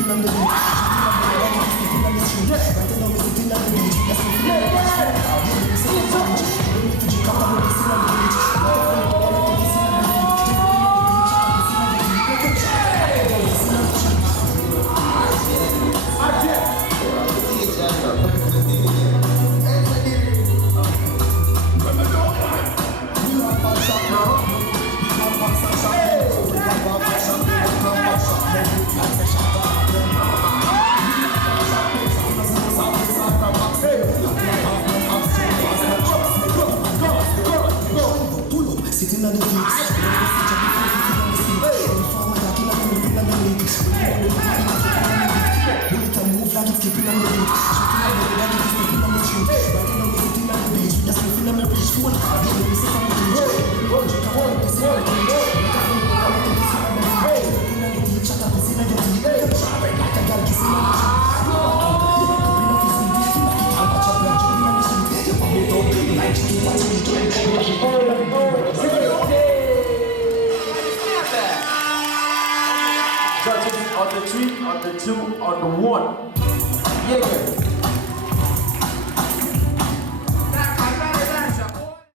Sitting on the beach, move like it's skipping on the beach. Shooting on the body, stepping on the street. Riding on the sitting on the beach, just sniffing on the beach. Phone, I'm getting the sick on the beach. Come on, let's see on the beach. Hey, sitting on the beach, shut up, sitting on the beach. Hey, shower like a girl kissing on the street. Judges on the 3, on the 2, on the 1. Yeah.